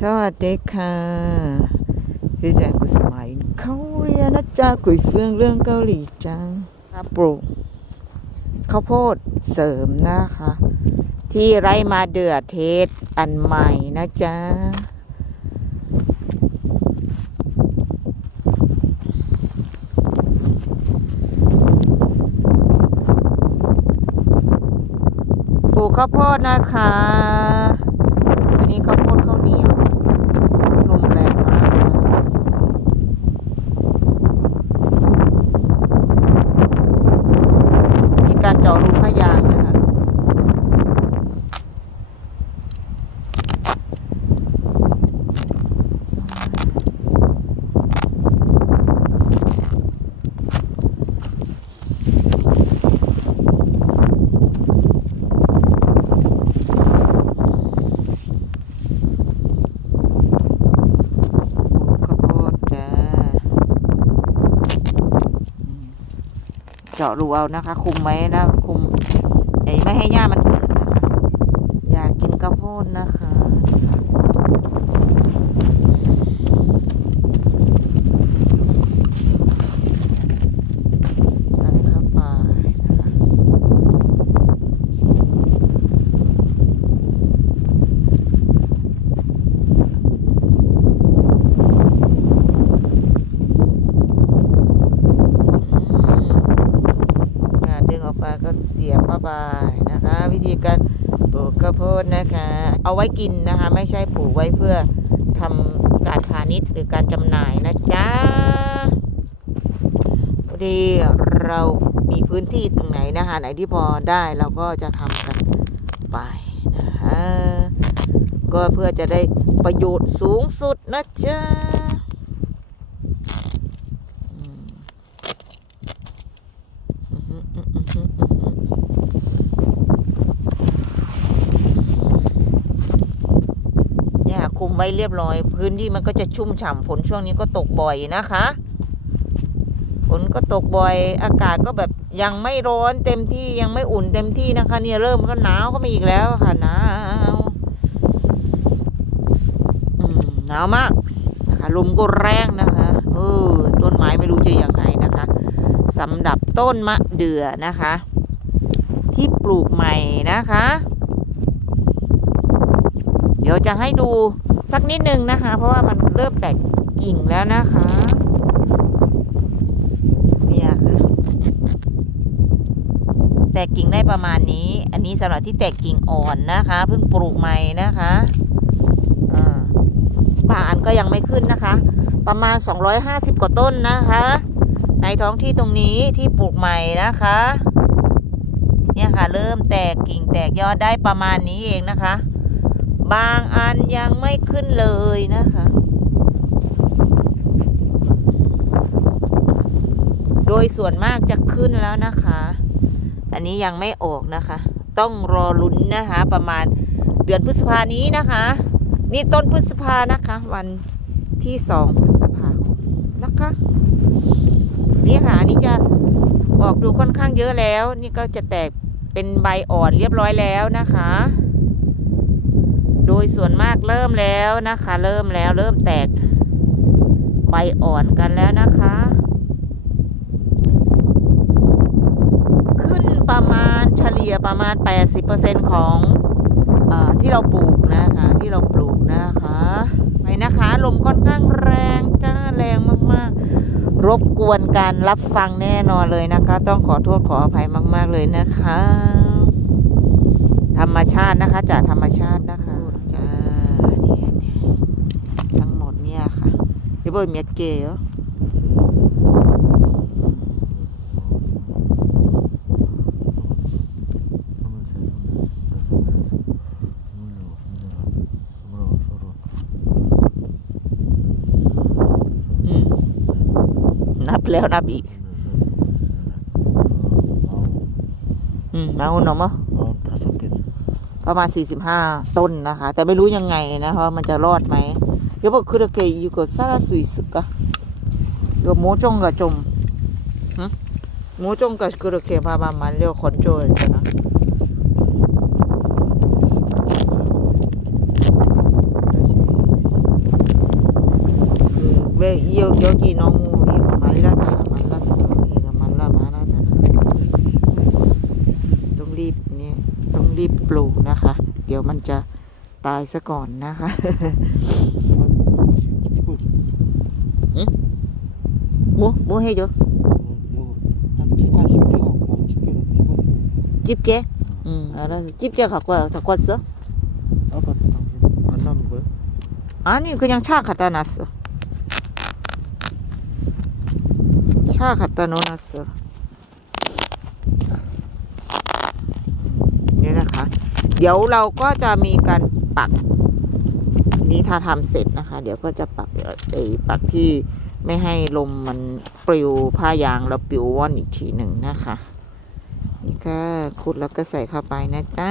สวัสดีค่ะพี่แจงกุสมัยเขาเรียนนะจ๊ะคุยเฟื่องเรื่องเกาหลีจังปลูกข้าวโพดเสริมนะคะ ที่ไรมาเดือดเทศอันใหม่นะจ๊ะปลูกข้าวโพดนะคะ อันนี้ข้าวโพดข้าวเหนียวลมแรงมากค่ะมีการเจาะรูพยางค์นะคะ ปลูกข้าวโพดจ้าอืม เจาะรูเอานะคะ คุมไว้นะ คุมไอ้ไม่ให้หญ้ามันเกิดนะคะ อยากกินกระโพดนะคะใส่เข้าไปนะคะ อืมอ่าดึงออกไปก็เสียบเข้าไปนะคะ วิธีการปลูกข้าวโพดนะคะ เอาไว้กินนะคะ ไม่ใช่ปลูกไว้เพื่อทำการพาณิชย์หรือการจำหน่ายนะจ๊ะพอดีเรามีพื้นที่ตรงไหนนะคะ ไหนที่พอได้เราก็จะทำกันไปนะคะก็เพื่อจะได้ประโยชน์สูงสุดนะจ๊ะอืม อือฮึอือฮึอือฮึเนี่ยคุม ไว้เรียบร้อย พื้นที่มันก็จะชุ่มฉ่ำฝนช่วงนี้ก็ตกบ่อยนะคะฝนก็ตกบ่อยอากาศก็แบบยังไม่ร้อนเต็มที่ยังไม่อุ่นเต็มที่นะคะเนี่ยเริ่มก็หนาวก็มาอีกแล้วค่ะหนาวหนาวมากนะคะลมก็แรงนะคะเออต้นไม้ไม่รู้จะยังไงนะคะสำหรับต้นมะเดื่อนะคะ ที่ปลูกใหม่นะคะ เดี๋ยวจะให้ดู สักนิดนึงนะคะ เพราะว่ามันเริ่มแตกกิ่งแล้วนะคะเนี่ยค่ะแตกกิ่งได้ประมาณนี้ อันนี้สำหรับที่แตกกิ่งอ่อนนะคะเพิ่งปลูกใหม่นะคะอ่าบางอันก็ยังไม่ขึ้นนะคะ ประมาณ 250 กว่าต้นนะคะ ในท้องที่ตรงนี้ที่ปลูกใหม่นะคะ เนี่ยค่ะ เริ่มแตกกิ่งแตกยอดได้ประมาณนี้เองนะคะ บางอันยังไม่ขึ้นเลยนะคะ โดยส่วนมากจะขึ้นแล้วนะคะ อันนี้ยังไม่ออกนะคะ ต้องรอลุ้นนะคะ ประมาณเดือนพฤษภานี้นะคะ นี่ต้นพฤษภานะคะ วันที่สองพฤษภาคมนะคะ นี่ค่ะนนี้จะออกดูค่อนข้างเยอะแล้ว นี่ก็จะแตกเป็นใบอ่อนเรียบร้อยแล้วนะคะ โดยส่วนมากเริ่มแล้วนะคะ เริ่มแล้วเริ่มแตกใบอ่อนกันแล้วนะคะ ขึ้นประมาณเฉลี่ยประมาณ 80%ของออที่เราปลูกนะคะ ที่เราปลูกนะคะไปนะคะ ลมค่อนข้างแรงจ้าแรงมากๆ รบกวนการรับฟังแน่นอนเลยนะคะ ต้องขอโทษขออภัยมาก ๆ เลยนะคะ ธรรมชาตินะคะจากธรรมชาตินะคะจ้าเนี่ยเนี่ยทั้งหมดเนี่ยค่ะ ที่บอยเมียเกย์เหรออืมนับแล้วนับอีกอืมเอาหน่อมะประมาณ 45 ต้นนะคะ แต่ไม่รู้ยังไงนะว่ามันจะรอดไหม เดี๋ยวบอกคือโอเคอยู่กับซาราสุยสึกะเดี๋ยวโมจงกับจมหึโมจงกับคือโอเคพามามันเรียกคอนโจนนะ 여, 여기 너무 이거 말라잖아 말랐어 이거 말라 말하잖아 ต้องรีบเนี่ยต้องรีบปลูกนะคะ เดี๋ยวมันจะตายซะก่อนนะคะ 뭐? 뭐 해줘? 한두 칸씩 펴갖고 집게로 집어 집게? 응 알았어 집게 갖고 와 갖고 왔어? 아까 당신 안 남은 거야? 아니 그냥 차 갖다 놨어 차 갖다 놓았어นี่นะคะ เดี๋ยวเราก็จะมีการปัก นี่ถ้าทำเสร็จนะคะ เดี๋ยวก็จะปักไอ้ปักที่ ไม่ให้ลมมันปลิวผ้ายางแล้วปลิวว่อนอีกทีหนึ่งนะคะ นี่ก็ขุดแล้วก็ใส่เข้าไปนะจ๊ะ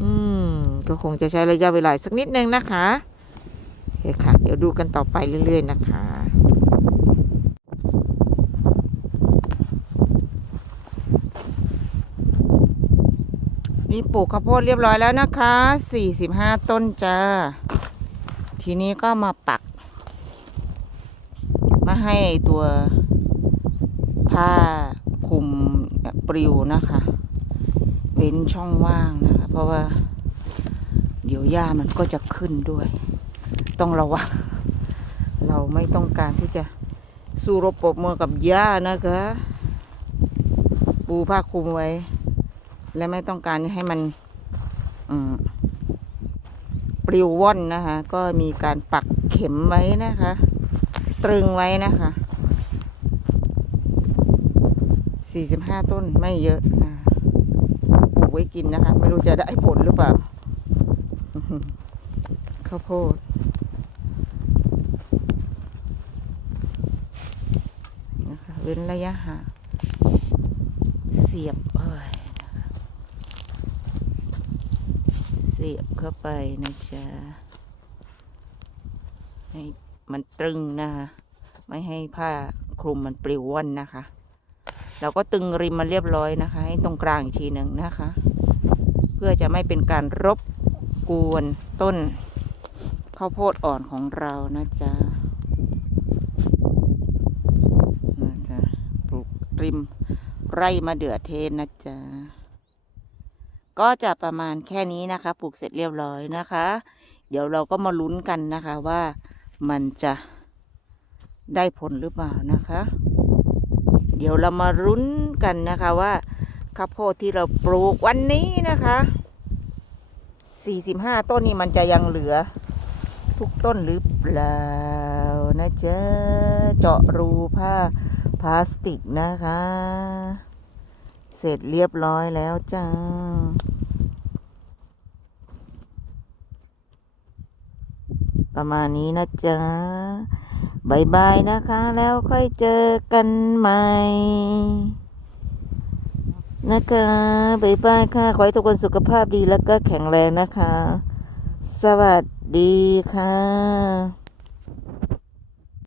อืมก็คงจะใช้ระยะเวลาสักนิดนึงนะคะโอเคค่ะ เดี๋ยวดูกันต่อไปเรื่อย ๆ นะคะนี่ปลูกข้าวโพดเรียบร้อยแล้วนะคะ 45 ต้นจ้า ทีนี้ก็มาปัก ให้ตัวผ้าคลุมปลิวนะคะ เว้นช่องว่างนะคะ เพราะว่า เดี๋ยวหญ้ามันก็จะขึ้นด้วย ต้องระวังเราไม่ต้องการที่จะสู้รบปรบมือกับหญ้านะคะ ปูผ้าคลุมไว้ และไม่ต้องการให้มันปลิวว่อนนะคะ ก็มีการปักเข็มไว้นะคะ ตรึงไว้นะคะสี่สิบห้าต้นไม่เยอะนะปลูกไว้กินนะคะ ไม่รู้จะได้ผลหรือเปล่าข้าวโพดนะคะเว้นระยะห่างเสียบเอ้ยนะะเสียบเข้าไปนะจ๊ะให้ มันตรึงนะคะไม่ให้ผ้าคลุมมันปลิวว่อนนะคะ เราก็ตึงริมมาเรียบร้อยนะคะ ให้ตรงกลางอีกทีหนึ่งนะคะ เพื่อจะไม่เป็นการรบกวนต้นข้าวโพดอ่อนของเรานะจ๊ะนะคะปลูกริมไร่มะเดือเทศนะจ๊ะก็จะประมาณแค่นี้นะคะ ปลูกเสร็จเรียบร้อยนะคะ เดี๋ยวเราก็มาลุ้นกันนะคะว่า มันจะได้ผลหรือเปล่านะคะ เดี๋ยวเรามารุ้นกันนะคะว่าข้าวโพดที่เราปลูกวันนี้นะคะ 45 ต้นนี้มันจะยังเหลือทุกต้นหรือเปล่านะจ๊ะเจาะรูผ้าพลาสติกนะคะ เสร็จเรียบร้อยแล้วจ้า ประมาณนี้นะจ๊ะบายบายนะคะ แล้วค่อยเจอกันใหม่ นะคะบายบายค่ะ ขอให้ทุกคนสุขภาพดีแล้วก็แข็งแรงนะคะ สวัสดีค่ะ